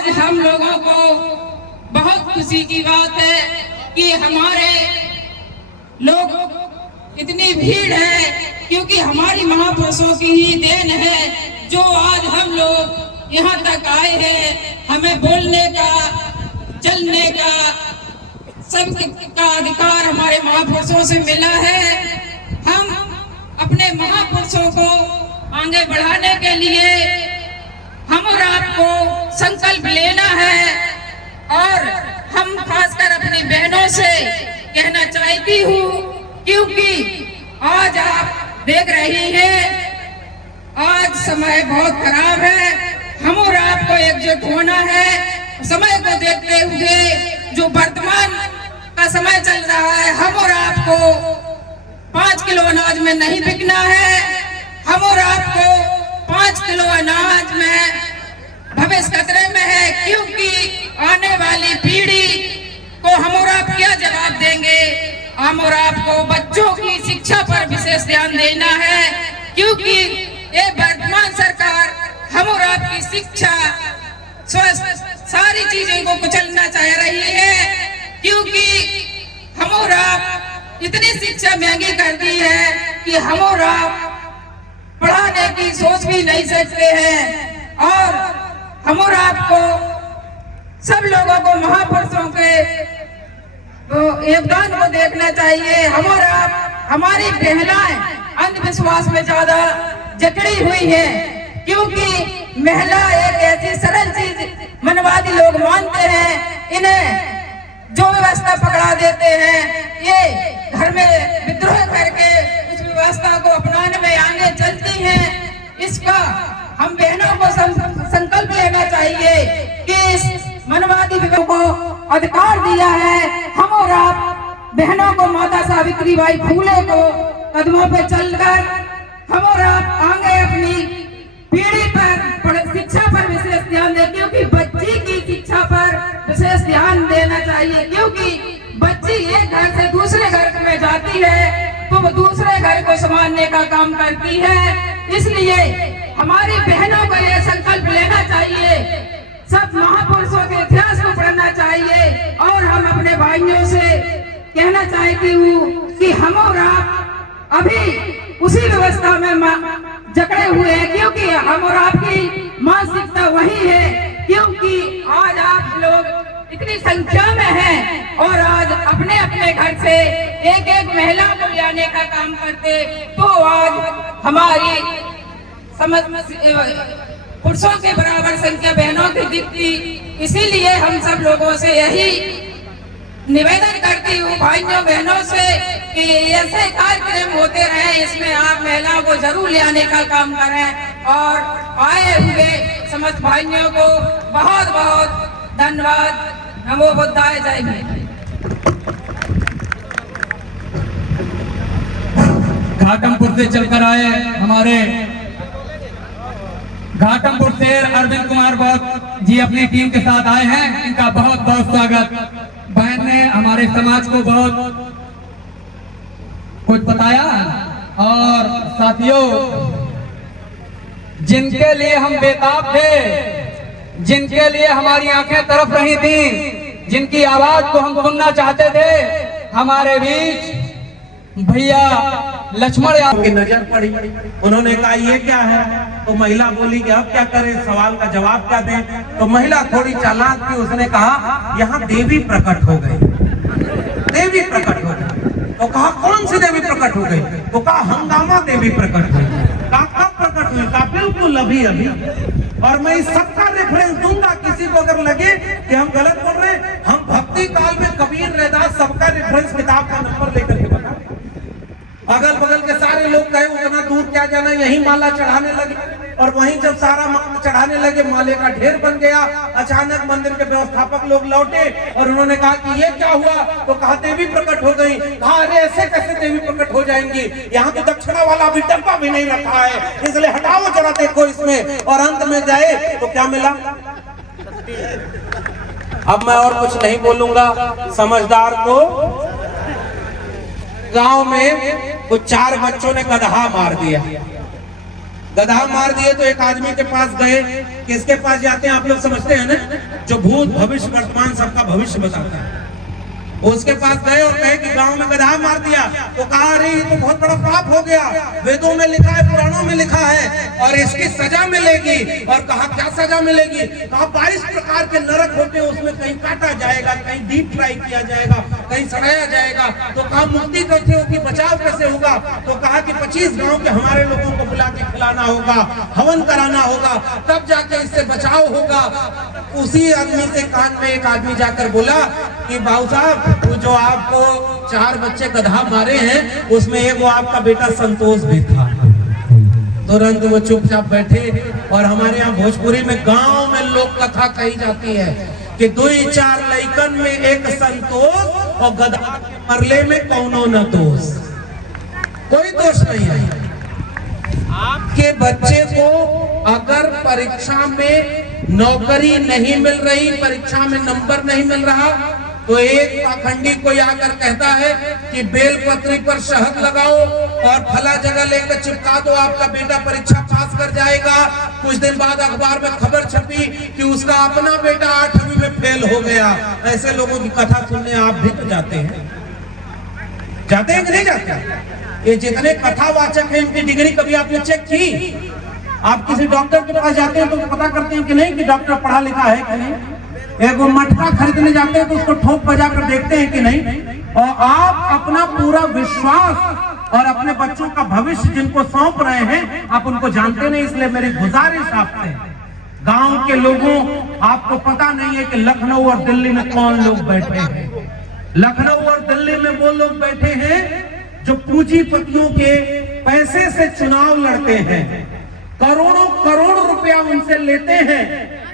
आज हम लोगों को बहुत खुशी की बात है कि हमारे लोग इतनी भीड़ है, क्योंकि हमारी महापुरुषों की ही देन है जो आज हम लोग यहाँ तक आए हैं। हमें बोलने का, चलने का, सब का अधिकार हमारे महापुरुषों से मिला है। हम अपने महापुरुषों को आगे बढ़ाने के लिए हम और आपको संकल्प लेना है। और हम खासकर अपनी बहनों से कहना चाहती हूँ, क्योंकि आज आप देख रही हैं, आज समय बहुत खराब है। हम और आपको एकजुट होना है। समय को देखते हुए जो वर्तमान का समय चल रहा है, हम और आपको 5 किलो अनाज में नहीं बिकना है। हम और आपको 5 किलो अनाज में भविष्य खतरे में है, क्योंकि आने वाली पीढ़ी को हम और आप क्या जवाब देंगे। हम और आपको बच्चों की शिक्षा पर विशेष ध्यान देना है, क्योंकि ये वर्तमान सरकार हम और आपकी शिक्षा, स्वास्थ्य, सारी चीजों को कुचलना चाह रही है। क्योंकि हम और आप इतनी शिक्षा महंगी कर दी है कि हम और आप पढ़ाने की सोच भी नहीं सकते हैं। और हम और आपको सब लोगों को महापुरुषों के योगदान को देखना चाहिए। हम और आप, हमारी महिलाएं अंधविश्वास में ज्यादा जकड़ी हुई है, क्योंकि महिला एक ऐसी सरल चीज मनवादी लोग मानते हैं। इन्हें जो व्यवस्था पकड़ा देते हैं, ये घर में विद्रोह करके उस व्यवस्था को अपनाने में आगे चलती हैं। इसका हम बहनों को संकल्प लेना चाहिए कि इस मनवादी विभाग को अधिकार दिया है। हम और आप बहनों को माता सावित्री बाई फूले को कदमों पे चलकर हम और आप आगे अपनी पीढ़ी पर शिक्षा पर विशेष ध्यान दें, क्योंकि बच्ची की शिक्षा पर विशेष ध्यान देना चाहिए। क्योंकि बच्ची एक घर से दूसरे घर में जाती है तो वो दूसरे घर को संभालने का काम करती है। इसलिए हमारी बहनों को यह संकल्प लेना चाहिए, सब महापुरुषों के इतिहास को पढ़ना चाहिए। और हम अपने भाइयों से कहना चाहती हूँ कि हम और आप अभी उसी व्यवस्था में जकड़े हुए हैं, क्योंकि हम और आपकी मानसिकता वही है। क्योंकि आज आप लोग इतनी संख्या में हैं और आज अपने अपने घर से एक एक महिला को लाने का काम करते, तो आज हमारी समझ पुरुषों के बराबर संख्या बहनों की दिखती। इसीलिए हम सब लोगों से यही निवेदन करती हूँ, भाइयों बहनों से, कि ऐसे कार्यक्रम होते रहे, इसमें आप महिलाओं को जरूर ले आने का काम करें। और आए हुए समस्त भाइयों को बहुत बहुत धन्यवाद। नमो बुद्धाय, जय भीम। घाटमपुर से चलकर आए हमारे घाटमपुर से अरविंद कुमार बहुत जी अपनी टीम के साथ आए हैं। इनका बहुत बहुत स्वागत। बहन ने हमारे समाज को बहुत कुछ बताया। और साथियों, जिनके लिए हम बेताब थे, जिनके लिए हमारी आंखें तरफ रही थी, जिनकी आवाज को हम सुनना चाहते थे, हमारे बीच भैया लक्ष्मण यादव की नजर पड़ी। उन्होंने कहा ये क्या है, तो महिला बोली कि अब क्या करें, सवाल का जवाब क्या दें। तो महिला थोड़ी चालाक थी, उसने कहा यहाँ देवी प्रकट हो गई, देवी प्रकट हो गई। तो कहा कौन सी देवी प्रकट हो गई, तो कहा हंगामा देवी प्रकट हुई। कहा कब प्रकट हुई, कहा बिल्कुल अभी अभी। और मैं इस सबका रेफरेंस दूंगा, किसी को अगर लगे कि हम गलत बोल रहे, हम भक्ति काल में कबीर रैदास सबका रेफरेंस किताब का नंबर लेकर के बता। अगल बगल के सारे लोग कहे उतना दूर क्या जाना, यही माला चढ़ाने लगे। और वहीं जब सारा माला चढ़ाने लगे, माले का ढेर बन गया। अचानक मंदिर के व्यवस्थापक लोग लौटे और उन्होंने कहा कि ये क्या हुआ, तो कहा देवी प्रकट हो गई। कहा अरे ऐसे कैसे देवी प्रकट हो जाएंगी, यहाँ तो दक्षिणा वाला अभी डब्बा भी नहीं रखा है, इसलिए हटाओ जरा देखो इसमें। और अंत में जाए तो क्या मिला। अब मैं और कुछ नहीं बोलूंगा। समझदार को गांव में कुछ 4 बच्चों ने गधा मार दिया। गधा मार दिए तो एक आदमी के पास गए, किसके पास जाते हैं आप लोग समझते हैं ना, जो भूत भविष्य वर्तमान सबका भविष्य बताता है। उसके पास गए और कहे कि गांव में गधा मार दिया, तो कहा अरे ये तो बहुत बड़ा पाप हो गया, वेदों में लिखा है, पुराणों में लिखा है और इसकी सजा मिलेगी। और कहा क्या सजा मिलेगी? कहा 22 प्रकार के नरक होते हैं, उसमें कहीं काटा जाएगा, कहीं डीप फ्राई किया जाएगा, कहीं सड़ाया जाएगा। तो कहा मुक्ति कैसे होगी, बचाव कैसे होगा? तो कहा कि 25 गांव के हमारे लोगों को बुला के खिलाना होगा, हवन कराना होगा, तब जाके इससे बचाव होगा। उसी आदमी से कान में एक आदमी जाकर बोला कि बाबू साहब, वो जो आपको 4 बच्चे गधा मारे हैं, उसमें एक वो आपका बेटा संतोष भी था। तुरंत वो चुपचाप बैठे। और हमारे यहाँ भोजपुरी में गांव में लोक कथा कही जाती है कि 2-4 लइकन में एक संतोष और गधा के मरले में कौनो न दोष। कोई दोष नहीं है। आपके बच्चे को अगर परीक्षा में नौकरी नहीं मिल रही, परीक्षा में नंबर नहीं मिल रहा, तो एक पाखंडी कोई आकर कहता है कि बेलपत्री पर शहद लगाओ और फला जगह लेकर चिपका दो, आपका बेटा परीक्षा पास कर जाएगा। कुछ दिन बाद अखबार में खबर छपी कि उसका अपना बेटा 8वीं में फेल हो गया। ऐसे लोगों की कथा सुनने आप भी तो जाते हैं, जाते हैं कि नहीं जाते? ये जितने कथावाचक हैं, इनकी डिग्री कभी आपने चेक की? आप किसी डॉक्टर के पास जाते हैं तो पता करते हैं कि नहीं कि डॉक्टर पढ़ा लिखा है कि नहीं? एक वो मटका खरीदने जाते हैं तो उसको ठोक बजा कर देखते हैं कि नहीं? और आप अपना पूरा विश्वास और अपने बच्चों का भविष्य जिनको सौंप रहे हैं, आप उनको जानते नहीं। इसलिए मेरी गुजारिश आपसे, गांव के लोगों, आपको पता नहीं है कि लखनऊ और दिल्ली में कौन लोग बैठे हैं। लखनऊ और दिल्ली में वो लोग बैठे हैं जो पूंजीपतियों के पैसे से चुनाव लड़ते हैं, करोड़ों करोड़ रुपया उनसे लेते हैं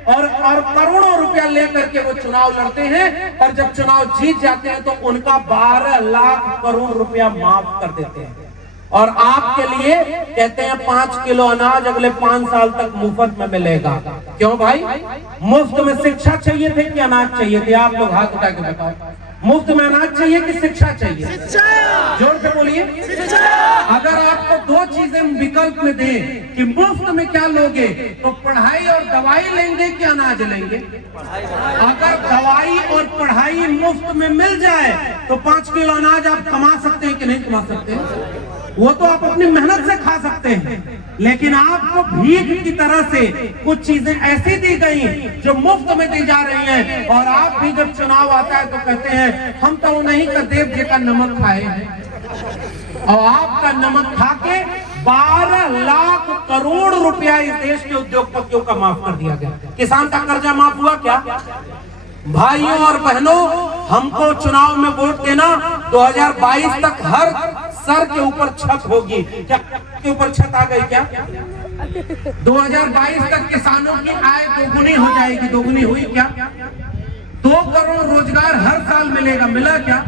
और करोड़ों रुपया लेकर के वो चुनाव लड़ते हैं। और जब चुनाव जीत जाते हैं तो उनका 12 लाख करोड़ रुपया माफ कर देते हैं। और आपके लिए कहते हैं 5 किलो अनाज अगले 5 साल तक मुफ्त में मिलेगा। क्यों भाई? मुफ्त में शिक्षा चाहिए थे कि अनाज चाहिए थे? आप लोग हाथ उठा के बताओ, मुफ्त में अनाज चाहिए कि शिक्षा चाहिए? जोर से बोलिए। अगर आपको 2 चीजें विकल्प में दें कि मुफ्त में क्या लोगे, तो पढ़ाई और दवाई लेंगे कि अनाज लेंगे? अगर दवाई और पढ़ाई मुफ्त में मिल जाए तो 5 किलो अनाज आप कमा सकते हैं कि नहीं कमा सकते? वो तो आप अपनी मेहनत से खा सकते हैं, लेकिन आपको भीख की तरह से कुछ चीजें ऐसी दी गई जो मुफ्त में दी जा रही हैं। और आप भी जब चुनाव आता है तो कहते हैं हम तो नहीं का देव जी का नमक खाए हैं, और आपका नमक खा के 12 लाख करोड़ रुपया इस देश के उद्योगपतियों का माफ कर दिया गया। किसान का कर्जा माफ हुआ क्या? भाइयों और बहनों, हमको चुनाव में वोट देना। 2022 तक हर सर के ऊपर छत होगी। क्या के ऊपर छत आ गई क्या? 2022 तक किसानों की आय दोगुनी हो जाएगी। दोगुनी हुई क्या? 2 करोड़ रोजगार हर साल मिलेगा। मिला क्या?